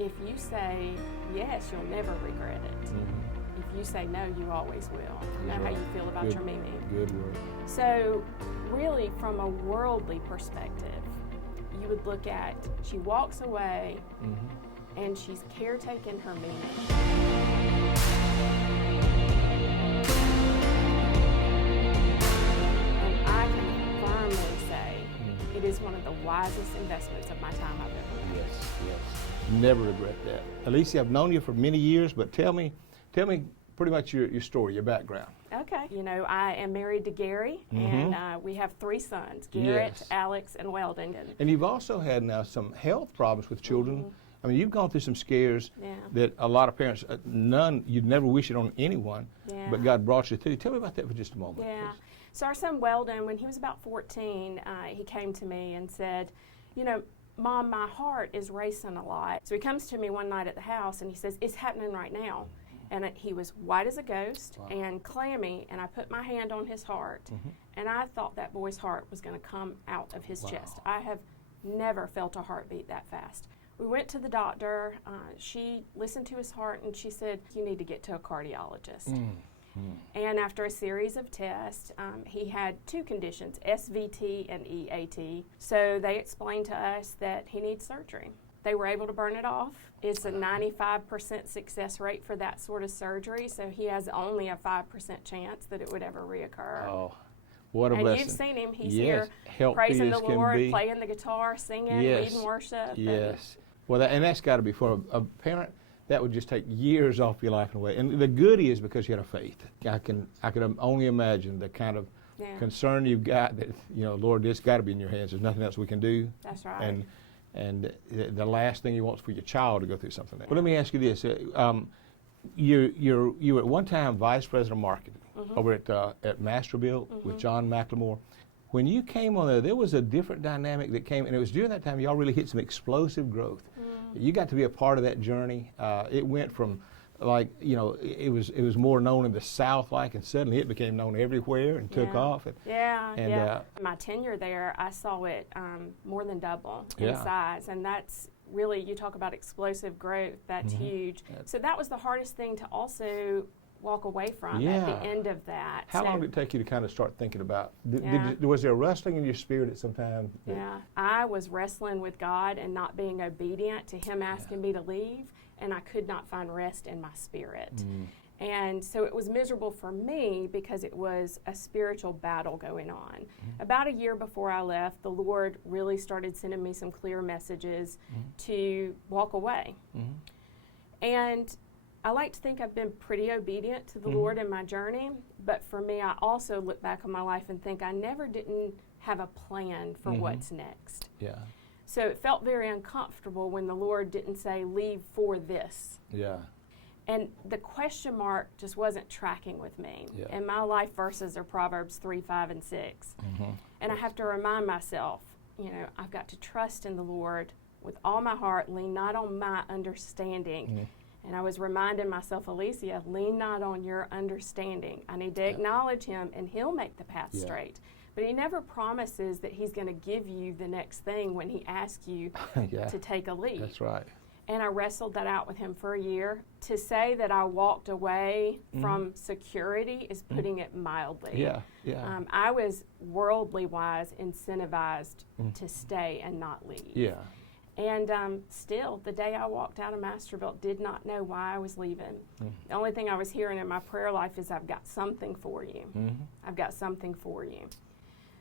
if you say yes, you'll never regret it. Mm-hmm. If you say no, you always will. You know right. how you feel about Good, your Mimi. Good word. So really, from a worldly perspective, you would look at, she walks away and she's caretaking her Mimi. And I can firmly say it is one of the wisest investments of my time I've ever made. Yes. Never regret that. Alicia, I've known you for many years, but tell me pretty much your story, your background. Okay. You know, I am married to Gary, and we have 3 sons, Garrett, Yes. Alex, and Weldon. And you've also had now some health problems with children. I mean, you've gone through some scares that a lot of parents, you'd never wish it on anyone, but God brought you through. Tell me about that for just a moment, please. So our son Weldon, when he was about 14, he came to me and said, you know, Mom, my heart is racing a lot. So he comes to me one night at the house and he says, it's happening right now. And he was white as a ghost and clammy, and I put my hand on his heart, and I thought that boy's heart was going to come out of his chest. I have never felt a heartbeat that fast. We went to the doctor. She listened to his heart, and she said, you need to get to a cardiologist. And after a series of tests, he had 2 conditions, SVT and EAT. So they explained to us that he needs surgery. They were able to burn it off. It's a 95% success rate for that sort of surgery, so he has only a 5% chance that it would ever reoccur. Oh, what a blessing. And you've seen him. He's yes. here praising the Lord, be. Playing the guitar, singing, leading worship. Yes. Well, and that's got to be for a parent. That would just take years off your life in a way. And the good is because you had a faith. I can only imagine the kind of concern you've got that, you know, Lord, this got to be in your hands. There's nothing else we can do. That's right. And the last thing you want is for your child to go through something like that. But let me ask you this. You were at one time Vice President of Marketing over at Masterbuilt with John McGlamory. When you came on there was a different dynamic that came, and it was during that time y'all really hit some explosive growth. You got to be a part of that journey. It went from, like, you know, it was more known in the South, and suddenly it became known everywhere and took off. My tenure there, I saw it more than double in size, and that's really, you talk about explosive growth, that's huge. So that was the hardest thing to also walk away from at the end of that. How long did it take you to kind of start thinking about, was there a wrestling in your spirit at some time? Yeah, I was wrestling with God and not being obedient to Him asking me to leave, and I could not find rest in my spirit. And so it was miserable for me because it was a spiritual battle going on. About a year before I left, the Lord really started sending me some clear messages to walk away. And I like to think I've been pretty obedient to the Lord in my journey, but for me, I also look back on my life and think I never didn't have a plan for what's next. So it felt very uncomfortable when the Lord didn't say, leave for this. And the question mark just wasn't tracking with me. And my life verses are Proverbs 3, 5, and 6. And I have to remind myself, you know, I've got to trust in the Lord with all my heart, lean not on my understanding. And I was reminding myself, Alicia, lean not on your understanding. I need to acknowledge Him, and He'll make the path straight. But He never promises that He's going to give you the next thing when He asks you to take a leap. That's right. And I wrestled that out with Him for a year. To say that I walked away from security is putting it mildly. I was worldly wise, incentivized to stay and not leave. And still, the day I walked out of Masterbuilt, did not know why I was leaving. The only thing I was hearing in my prayer life is, I've got something for you. I've got something for you.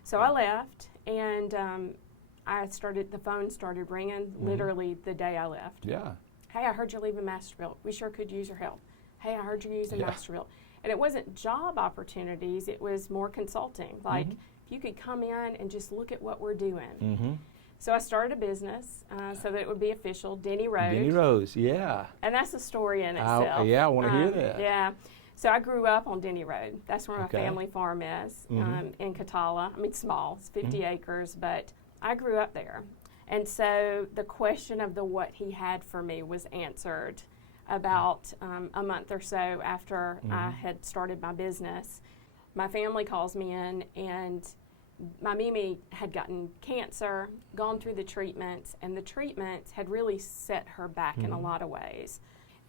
So I left, and the phone started ringing literally the day I left. Hey, I heard you're leaving Masterbuilt. We sure could use your help. Hey, I heard you're using Masterbuilt. And it wasn't job opportunities, it was more consulting. Like, if you could come in and just look at what we're doing. So I started a business so that it would be official, Denny Road. Denny Rose, And that's a story in itself. I want to hear that. So I grew up on Denny Road. That's where my family farm is, in Catala. I mean, small, it's 50 acres, but I grew up there. And so the question of what He had for me was answered about a month or so after I had started my business. My family calls me in, and my Mimi had gotten cancer, gone through the treatments, and the treatments had really set her back in a lot of ways.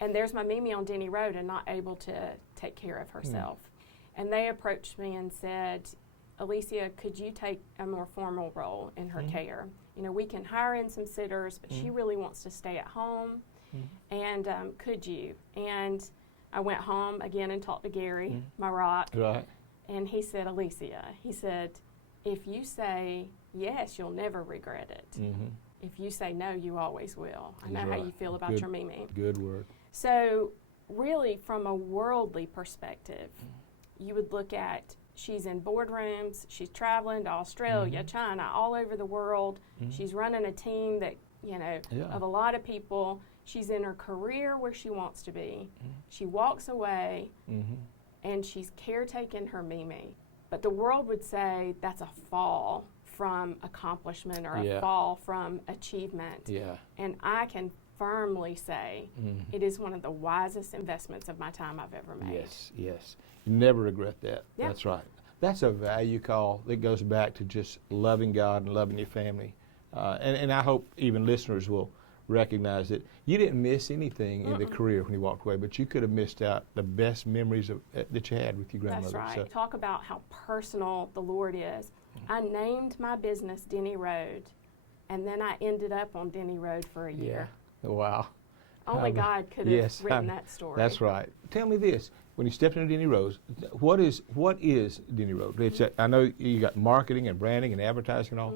And there's my Mimi on Denny Road and not able to take care of herself. And they approached me and said, Alicia, could you take a more formal role in her care? You know, we can hire in some sitters, but she really wants to stay at home. And could you? And I went home again and talked to Gary, my rock. Right. And he said, Alicia, he said, if you say yes, you'll never regret it. If you say no, you always will. I know how you feel about your Mimi. Good word. So really, from a worldly perspective, you would look at, she's in boardrooms, she's traveling to Australia, China, all over the world. She's running a team that, you know, of a lot of people. She's in her career where she wants to be. She walks away, and she's caretaking her Mimi. But the world would say that's a fall from accomplishment or a fall from achievement. And I can firmly say it is one of the wisest investments of my time I've ever made. Yes. You never regret that. That's right. That's a value call that goes back to just loving God and loving your family. And I hope even listeners will recognize that you didn't miss anything in the career when you walked away, but you could have missed out the best memories that you had with your grandmother. That's right. So. Talk about how personal the Lord is. I named my business Denny Road, and then I ended up on Denny Road for a year. Wow. Only God could have written that story. That's right. Tell me this. When you stepped into Denny Road, what is Denny Road? It's I know you got marketing and branding and advertising and all.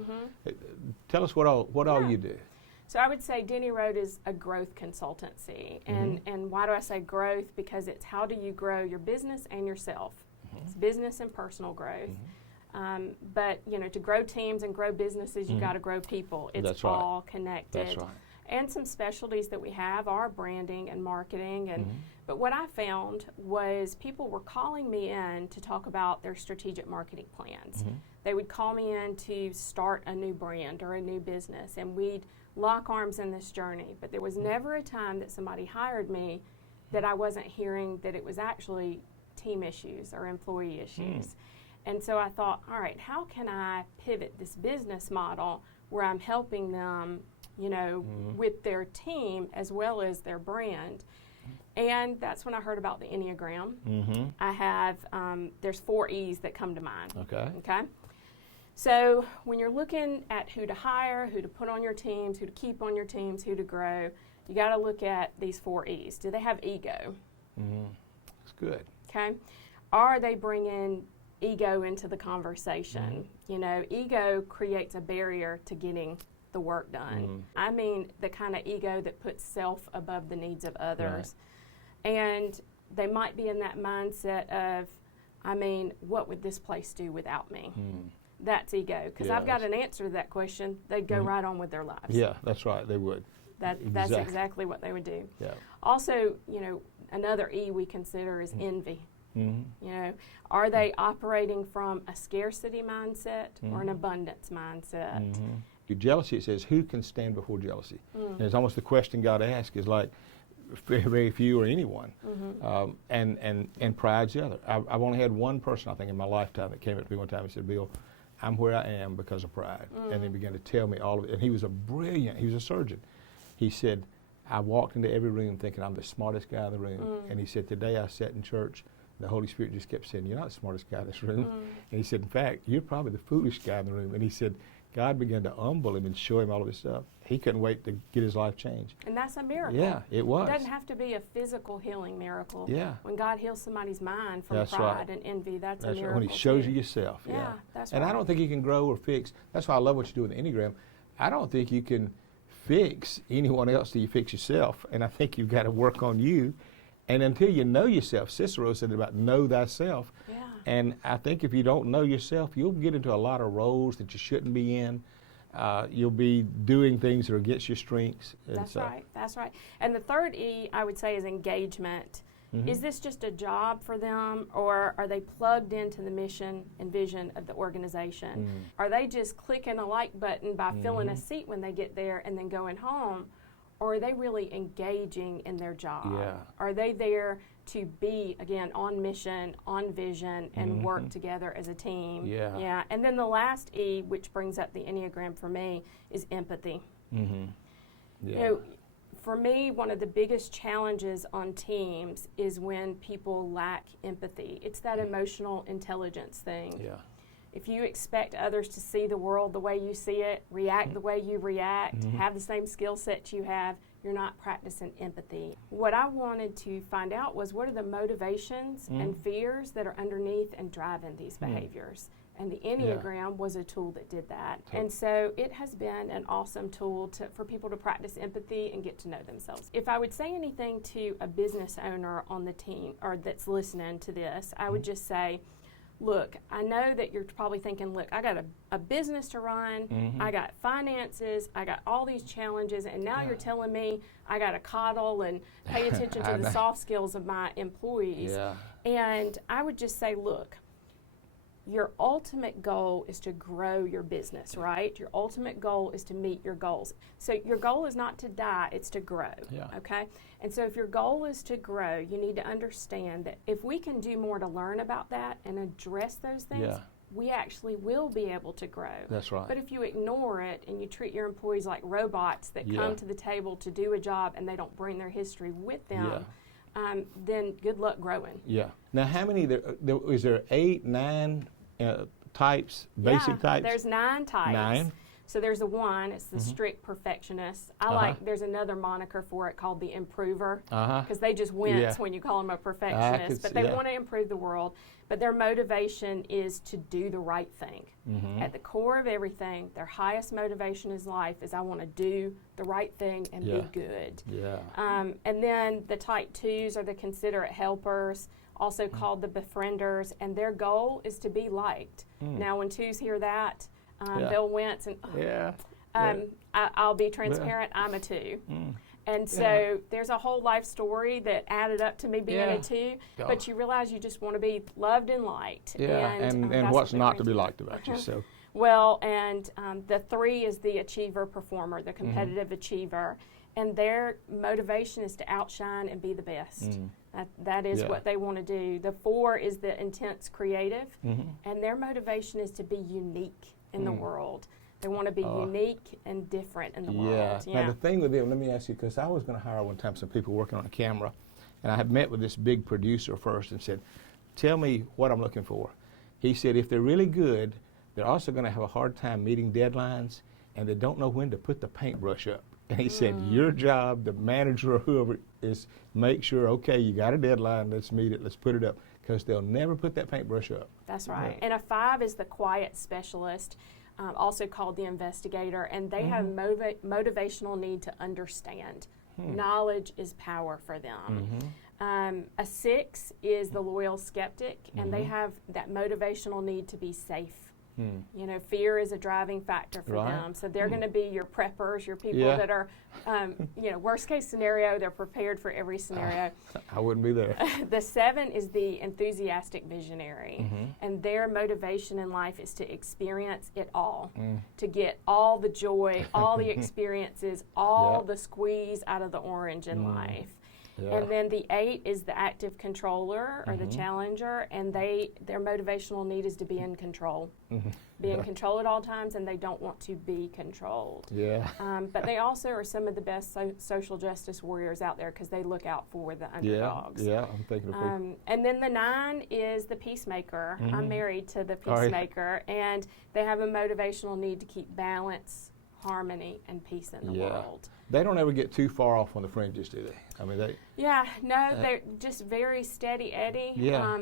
Tell us what all you do. So I would say Denny Road is a growth consultancy. And why do I say growth? Because it's how do you grow your business and yourself. It's business and personal growth. But, you know, to grow teams and grow businesses, you've got to grow people. It's all connected. That's right. And some specialties that we have are branding and marketing. And but what I found was people were calling me in to talk about their strategic marketing plans. They would call me in to start a new brand or a new business, and we'd lock arms in this journey. But there was never a time that somebody hired me that I wasn't hearing that it was actually team issues or employee issues. And so I thought, all right, how can I pivot this business model where I'm helping them, you know, with their team as well as their brand? And that's when I heard about the Enneagram. I have, there's 4 E's that come to mind. Okay. So when you're looking at who to hire, who to put on your teams, who to keep on your teams, who to grow, you got to look at these 4 E's. Do they have ego? That's good. Okay. Are they bringing ego into the conversation? You know, ego creates a barrier to getting the work done. I mean, the kind of ego that puts self above the needs of others. And they might be in that mindset of, I mean, what would this place do without me? That's ego. Because I've got an answer to that question. They'd go right on with their lives. Yeah, that's right. They would. That's exactly what they would do. Also, you know, another E we consider is envy. You know, are they operating from a scarcity mindset or an abundance mindset? Your jealousy, it says, who can stand before jealousy? And it's almost the question God asks is like, very, very few or anyone. And pride's the other. I've only had one person, I think, in my lifetime that came up to me one time and said, Bill, I'm where I am because of pride. And he began to tell me all of it. And he was a surgeon. He said, I walked into every room thinking I'm the smartest guy in the room. And he said, today I sat in church, the Holy Spirit just kept saying, you're not the smartest guy in this room. And he said, in fact, you're probably the foolish guy in the room. And he said, God began to humble him and show him all of this stuff. He couldn't wait to get his life changed. And that's a miracle. Yeah, it was. It doesn't have to be a physical healing miracle. Yeah. When God heals somebody's mind from pride and envy, that's a miracle. Right. When he shows you yourself. Yeah, that's right. And I don't think you can grow or fix. That's why I love what you do with the Enneagram. I don't think you can fix anyone else till you fix yourself. And I think you've got to work on you. And until you know yourself, Cicero said about know thyself. Yeah. And I think if you don't know yourself, you'll get into a lot of roles that you shouldn't be in. You'll be doing things that are against your strengths. That's right. That's right. And the third E, I would say, is engagement. Is this just a job for them, or are they plugged into the mission and vision of the organization? Are they just clicking a like button by filling a seat when they get there and then going home? or are they really engaging in their job? Yeah. Are they there to be, again, on mission, on vision, and work together as a team? Yeah. Yeah. And then the last E, which brings up the Enneagram for me, is empathy. Mm-hmm. Yeah. You know, for me, one of the biggest challenges on teams is when people lack empathy. It's that emotional intelligence thing. Yeah. If you expect others to see the world the way you see it, react the way you react, have the same skill sets you have, you're not practicing empathy. What I wanted to find out was, what are the motivations and fears that are underneath and driving these behaviors? And the Enneagram was a tool that did that. And so it has been an awesome tool for people to practice empathy and get to know themselves. If I would say anything to a business owner on the team or that's listening to this, I would just say, look, I know that you're probably thinking, look, I got a business to run, I got finances, I got all these challenges, and now you're telling me I got to coddle and pay attention to the soft skills of my employees. Yeah. And I would just say, look, your ultimate goal is to grow your business, right? Your ultimate goal is to meet your goals. So your goal is not to die, it's to grow, okay? And so if your goal is to grow, you need to understand that if we can do more to learn about that and address those things, we actually will be able to grow. That's right. But if you ignore it and you treat your employees like robots that come to the table to do a job and they don't bring their history with them, then good luck growing. Yeah. Now, how many, is there 8, 9 types, basic types? There's 9 types. 9. So there's a 1, it's the strict perfectionist. There's another moniker for it called the improver, because they just wince when you call them a perfectionist, but they want to improve the world. But their motivation is to do the right thing. At the core of everything, their highest motivation in life is, I want to do the right thing and be good. And then the type 2s are the considerate helpers, also called the befrienders, and their goal is to be liked. Now, when 2s hear that, they'll wince and, I'll be transparent, I'm a 2. And so there's a whole life story that added up to me being a 2, but you realize you just want to be loved and liked. And what's not to be liked about you, so. Well, and the 3 is the achiever performer, the competitive achiever, and their motivation is to outshine and be the best. That is what they want to do. The 4 is the intense creative, and their motivation is to be unique in the world. They want to be unique and different in the world. Now, the thing with them, let me ask you, because I was going to hire one time some people working on a camera, and I had met with this big producer first and said, tell me what I'm looking for. He said, if they're really good, they're also going to have a hard time meeting deadlines, and they don't know when to put the paintbrush up. And he said, your job, the manager or whoever, is make sure, okay, you got a deadline, let's meet it, let's put it up, because they'll never put that paintbrush up. That's right. And a 5 is the quiet specialist, also called the investigator, and they have motivational need to understand. Knowledge is power for them. A 6 is the loyal skeptic, and they have that motivational need to be safe. You know, fear is a driving factor for them. So they're going to be your preppers, your people that are, you know, worst case scenario, they're prepared for every scenario. I wouldn't be there. The 7 is the enthusiastic visionary. And their motivation in life is to experience it all, to get all the joy, all the experiences, all the squeeze out of the orange in life. And then the 8 is the active controller or the challenger, and their motivational need is to be in control. Be in control at all times, and they don't want to be controlled. But they also are some of the best social justice warriors out there, because they look out for the underdogs. I'm thinking of and then the 9 is the peacemaker. I'm married to the peacemaker, and they have a motivational need to keep balance, harmony, and peace in the world. They don't ever get too far off on the fringes, do they? I mean, they. They're just very steady Eddie.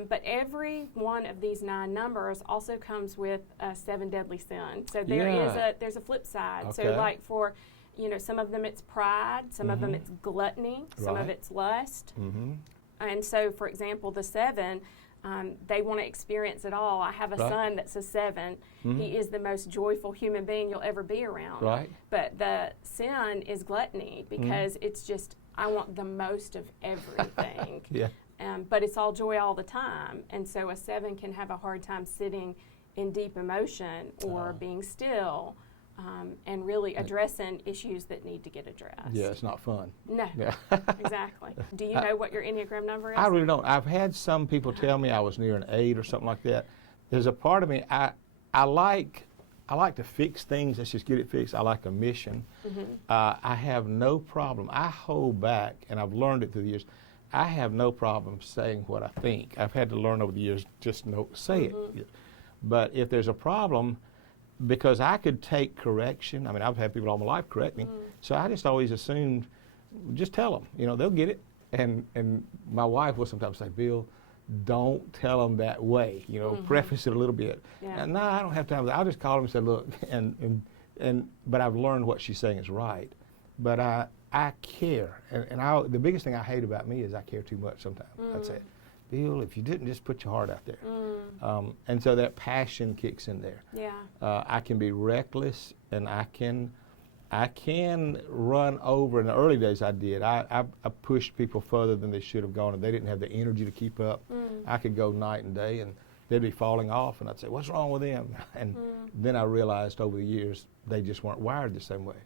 But every one of these 9 numbers also comes with 7 deadly sins. So there's a flip side. So like for, you know, some of them it's pride, some of them it's gluttony, some of it's lust. And so, for example, the 7. They want to experience it all. I have a son that's a 7. He is the most joyful human being you'll ever be around. But the sin is gluttony, because it's just, I want the most of everything. But it's all joy all the time. And so a 7 can have a hard time sitting in deep emotion or being still and really addressing issues that need to get addressed. Yeah, it's not fun. No, Yeah. exactly. Do you know what your Enneagram number is? I really don't. I've had some people tell me I was near an 8 or something like that. There's a part of me, I like to fix things. Let's just get it fixed. I like a mission. I have no problem. I hold back, and I've learned it through the years. I have no problem saying what I think. I've had to learn over the years just say it. But if there's a problem, because I could take correction. I mean, I've had people all my life correct me, so I just always assumed, just tell them. You know, they'll get it. And my wife will sometimes say, Bill, don't tell them that way. You know, preface it a little bit. Yeah. No, I don't have time. I'll just call them and say, look, but I've learned what she's saying is right. But I care, and the biggest thing I hate about me is I care too much sometimes. I'd say, Bill, if you didn't just put your heart out there. And so that passion kicks in there. Yeah. I can be reckless, and I can run over. In the early days I did. I pushed people further than they should have gone, and they didn't have the energy to keep up. I could go night and day, and they'd be falling off, and I'd say, what's wrong with them? And then I realized over the years they just weren't wired the same way.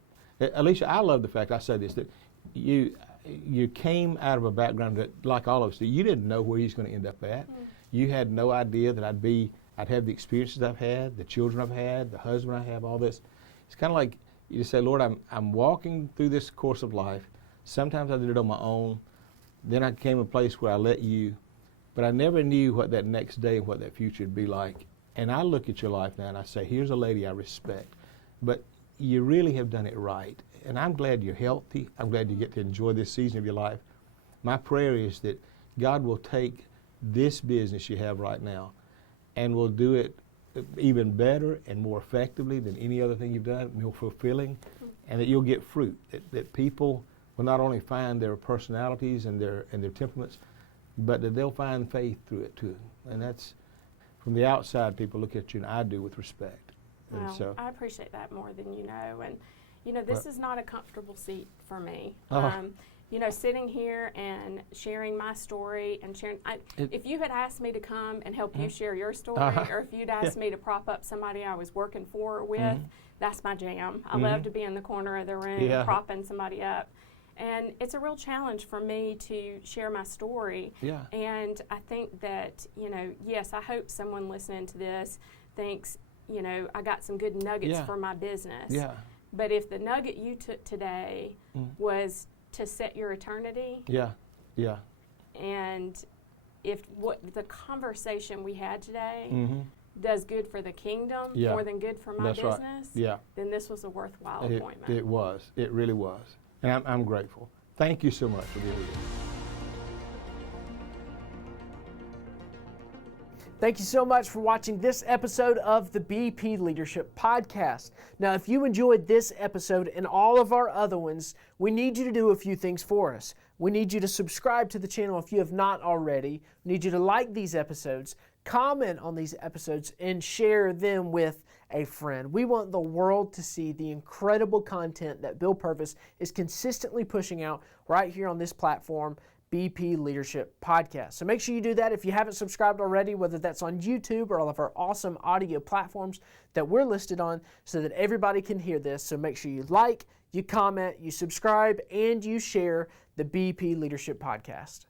Alicia, I love the fact, I say this, that you came out of a background that, like all of us, you didn't know where he's going to end up at. You had no idea that I'd have the experiences I've had, the children I've had, the husband I have, all this. It's kind of like you just say, Lord, I'm walking through this course of life. Sometimes I did it on my own. Then I came to a place where I let you, but I never knew what that next day and what that future would be like. And I look at your life now and I say, here's a lady I respect, but you really have done it right. And I'm glad you're healthy. I'm glad you get to enjoy this season of your life. My prayer is that God will take this business you have right now and will do it even better and more effectively than any other thing you've done, more fulfilling, and that you'll get fruit, that people will not only find their personalities and their temperaments, but that they'll find faith through it too. And that's, from the outside, people look at you, and I do, with respect. Well, so, I appreciate that more than you know. And, you know, this is not a comfortable seat for me. You know, sitting here and sharing my story and sharing, if you had asked me to come and help you share your story, or if you'd asked me to prop up somebody I was working for or with, that's my jam. I love to be in the corner of the room propping somebody up. And it's a real challenge for me to share my story. Yeah. And I think that, you know, yes, I hope someone listening to this thinks, you know, I got some good nuggets for my business. Yeah. But if the nugget you took today was to set your eternity. Yeah. Yeah. And if what the conversation we had today does good for the kingdom more than good for my business, then this was a worthwhile appointment. It was. It really was. And I'm grateful. Thank you so much for being here. Thank you so much for watching this episode of the BP Leadership Podcast. Now, if you enjoyed this episode and all of our other ones, we need you to do a few things for us. We need you to subscribe to the channel if you have not already. We need you to like these episodes, comment on these episodes, and share them with a friend. We want the world to see the incredible content that Bill Purvis is consistently pushing out right here on this platform, BP Leadership Podcast. So make sure you do that if you haven't subscribed already, whether that's on YouTube or all of our awesome audio platforms that we're listed on, so that everybody can hear this. So make sure you like, you comment, you subscribe, and you share the BP Leadership Podcast.